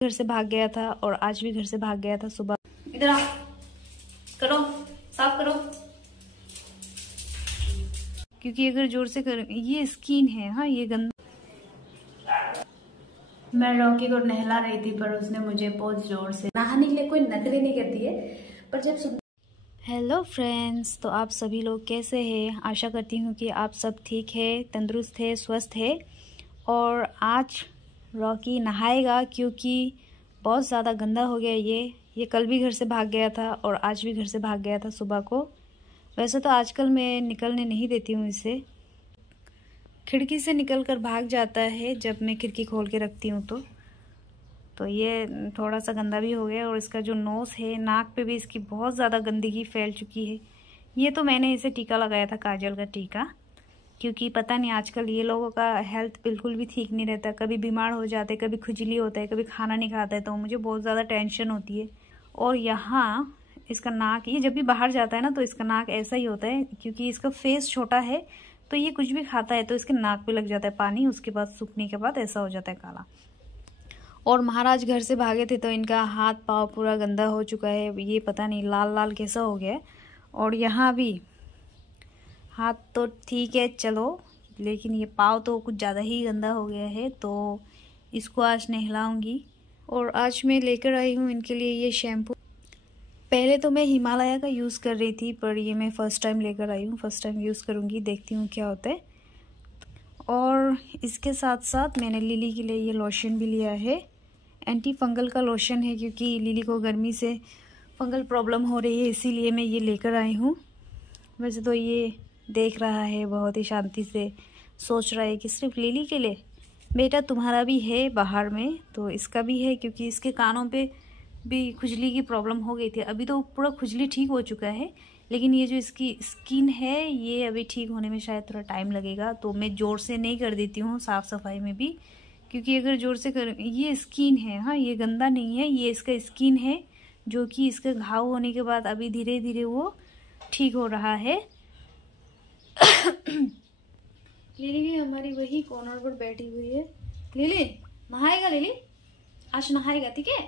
घर से भाग गया था और आज भी घर से भाग गया था सुबह। इधर आ, करो, साफ करो, क्योंकि अगर जोर से कर, ये स्किन है, हाँ ये गंदा। मैं रॉकी को नहला रही थी पर उसने मुझे बहुत जोर से, नहाने के लिए कोई नखरे नहीं करती है, पर जब हेलो फ्रेंड्स, तो आप सभी लोग कैसे हैं? आशा करती हूँ कि आप सब ठीक है, तंदुरुस्त है, स्वस्थ है। और आज रॉकी नहाएगा क्योंकि बहुत ज़्यादा गंदा हो गया ये कल भी घर से भाग गया था और आज भी घर से भाग गया था सुबह को। वैसे तो आजकल मैं निकलने नहीं देती हूँ इसे, खिड़की से निकल कर भाग जाता है जब मैं खिड़की खोल के रखती हूँ तो ये थोड़ा सा गंदा भी हो गया और इसका जो नोज़ है, नाक पे भी इसकी बहुत ज़्यादा गंदगी फैल चुकी है। ये तो मैंने इसे टीका लगाया था, काजल का टीका, क्योंकि पता नहीं आजकल ये लोगों का हेल्थ बिल्कुल भी ठीक नहीं रहता, कभी बीमार हो जाते, कभी खुजली होता है, कभी खाना नहीं खाता है, तो मुझे बहुत ज़्यादा टेंशन होती है। और यहाँ इसका नाक, ये जब भी बाहर जाता है ना तो इसका नाक ऐसा ही होता है, क्योंकि इसका फेस छोटा है तो ये कुछ भी खाता है तो इसके नाक पे लग जाता है पानी, उसके बाद सूखने के बाद ऐसा हो जाता है काला। और महाराज घर से भागे थे तो इनका हाथ पाँव पूरा गंदा हो चुका है, ये पता नहीं लाल लाल कैसा हो गया है। और यहाँ भी हाथ तो ठीक है चलो, लेकिन ये पाँव तो कुछ ज़्यादा ही गंदा हो गया है, तो इसको आज नहलाऊंगी। और आज मैं लेकर आई हूँ इनके लिए ये शैम्पू। पहले तो मैं हिमालय का यूज़ कर रही थी, पर ये मैं फ़र्स्ट टाइम लेकर आई हूँ, फ़र्स्ट टाइम यूज़ करूँगी, देखती हूँ क्या होता है। और इसके साथ साथ मैंने लिली के लिए ये लोशन भी लिया है, एंटी फंगल का लोशन है, क्योंकि लिली को गर्मी से फंगल प्रॉब्लम हो रही है, इसीलिए मैं ये लेकर आई हूँ। वैसे तो ये देख रहा है बहुत ही शांति से, सोच रहा है कि सिर्फ लिली के लिए, बेटा तुम्हारा भी है बाहर में तो इसका भी है, क्योंकि इसके कानों पे भी खुजली की प्रॉब्लम हो गई थी। अभी तो पूरा खुजली ठीक हो चुका है, लेकिन ये जो इसकी स्किन है ये अभी ठीक होने में शायद थोड़ा टाइम लगेगा, तो मैं ज़ोर से नहीं कर देती हूँ साफ़ सफाई में भी, क्योंकि अगर ज़ोर से कर, ये स्किन है, हाँ ये गंदा नहीं है, ये इसका स्किन है जो कि इसका घाव होने के बाद अभी धीरे धीरे वो ठीक हो रहा है। लिली भी हमारी वही कॉर्नर पर बैठी हुई है। लिली नहाएगा, लिली आज नहाएगा, ठीक है?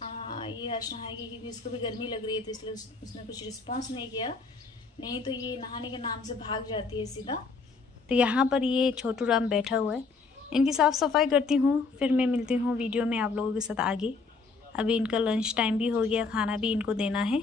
हाँ ये आज नहाएगी, क्योंकि इसको भी गर्मी लग रही है तो इसलिए उसने कुछ रिस्पॉन्स नहीं किया, नहीं तो ये नहाने के नाम से भाग जाती है सीधा। तो यहाँ पर ये छोटू राम बैठा हुआ है, इनकी साफ़ सफाई करती हूँ, फिर मैं मिलती हूँ वीडियो में आप लोगों के साथ आगे। अभी इनका लंच टाइम भी हो गया, खाना भी इनको देना है।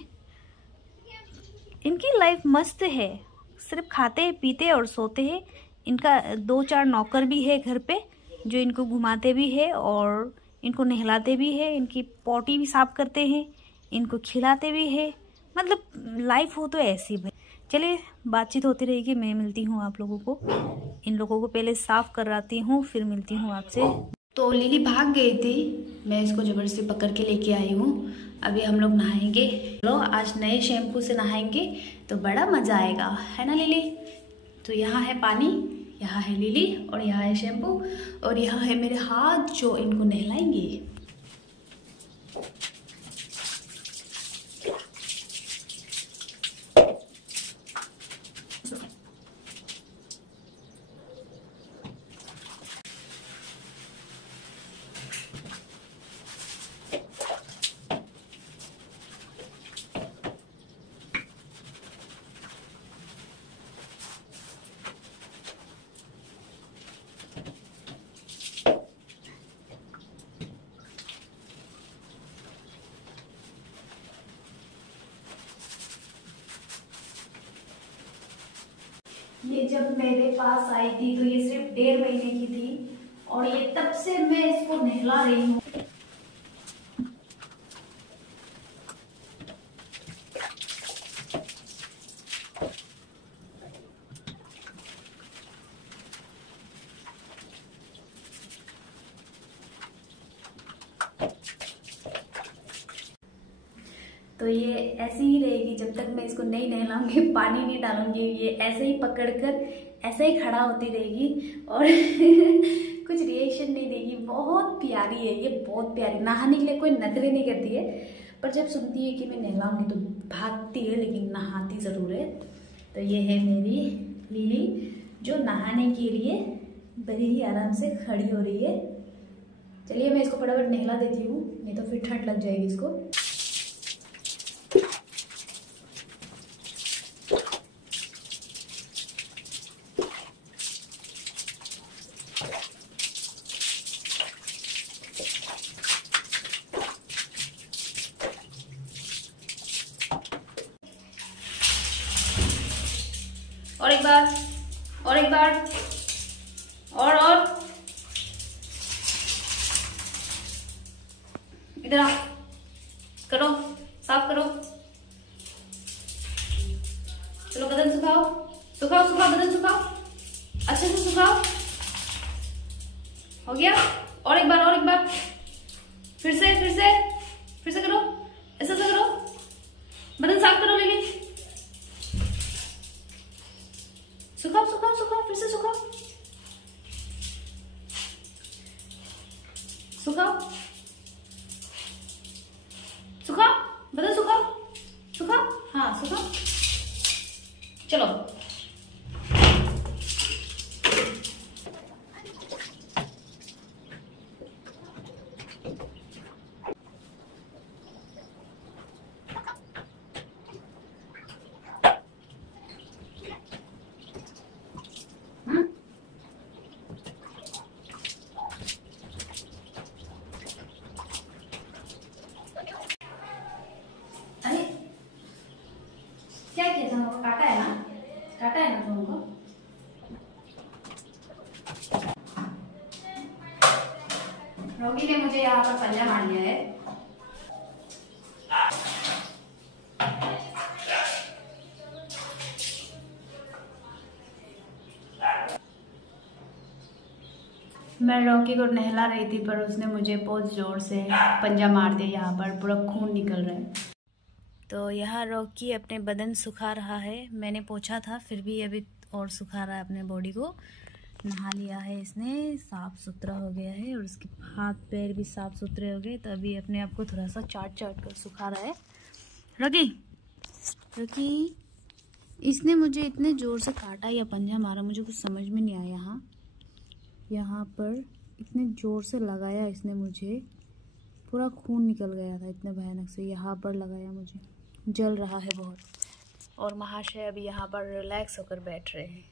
इनकी लाइफ मस्त है, सिर्फ खाते पीते और सोते हैं। इनका 2-4 नौकर भी है घर पे जो इनको घुमाते भी है और इनको नहलाते भी है, इनकी पॉटी भी साफ करते हैं, इनको खिलाते भी है। मतलब लाइफ हो तो ऐसी भाई। चलिए बातचीत होती रहेगी, मैं मिलती हूँ आप लोगों को। इन लोगों को पहले साफ कराती हूँ, फिर मिलती हूँ आपसे। तो लिली भाग गई थी, मैं इसको जबरदस्ती पकड़ के लेके आई हूँ। अभी हम लोग नहाएंगे, लो आज नए शैम्पू से नहाएंगे तो बड़ा मजा आएगा, है ना लिली? तो यहाँ है पानी, यहाँ है लिली और यहाँ है शैम्पू और यहाँ है मेरे हाथ जो इनको नहलाएंगे। ये जब मेरे पास आई थी तो ये सिर्फ 1.5 महीने की थी और ये तब से मैं इसको नहला रही हूँ। तो ये ऐसे ही रहेगी जब तक मैं इसको नहीं नहलाऊंगी, पानी नहीं डालूंगी, ये ऐसे ही पकड़कर ऐसे ही खड़ा होती रहेगी और कुछ रिएक्शन नहीं देगी। बहुत प्यारी है ये, बहुत प्यारी, नहाने के लिए कोई नखरे नहीं करती है, पर जब सुनती है कि मैं नहलाऊंगी तो भागती है, लेकिन नहाती ज़रूर है। तो ये है मेरी लिली जो नहाने के लिए बड़ी ही आराम से खड़ी हो रही है। चलिए मैं इसको फटाफट नहला देती हूँ, नहीं तो फिर ठंड लग जाएगी इसको। और एक बार, और एक बार, और इधर आओ, करो, साफ करो। चलो बदन सुखाओ, सुखाओ सुखाओ, बदन सुखाओ, अच्छे से सुखाओ। हो गया? और एक बार, और एक बार, फिर से करो, ऐसे से करो, बदन साफ करो। लेकिन सुखाओ सुखाओ सुखाओ, फिर से सुखाओ, सुखाओ सुखाओ, बदन सुखाओ, सुखाओ, हाँ सुखाओ। चलो क्या किया था? काटा है ना, काटा है ना तुमको? रोगी ने मुझे यहाँ पर पंजा मार लिया है। मैं रॉकी को नहला रही थी पर उसने मुझे बहुत जोर से पंजा मार दिया, यहाँ पर पूरा खून निकल रहा है। तो यहाँ रॉकी अपने बदन सुखा रहा है। मैंने पोछा था फिर भी अभी और सुखा रहा है अपने बॉडी को। नहा लिया है इसने, साफ सुथरा हो गया है और उसके हाथ पैर भी साफ सुथरे हो गए। तो अभी अपने आप को थोड़ा सा चाट कर सुखा रहा है। रॉकी इसने मुझे इतने जोर से काटा या पंजा मारा, मुझे कुछ समझ में नहीं आया। यहाँ पर इतने जोर से लगाया इसने मुझे, पूरा खून निकल गया था इतने भयानक से। यहाँ पर लगाया, मुझे जल रहा है बहुत। और महाशय अभी यहाँ पर रिलैक्स होकर बैठ रहे हैं।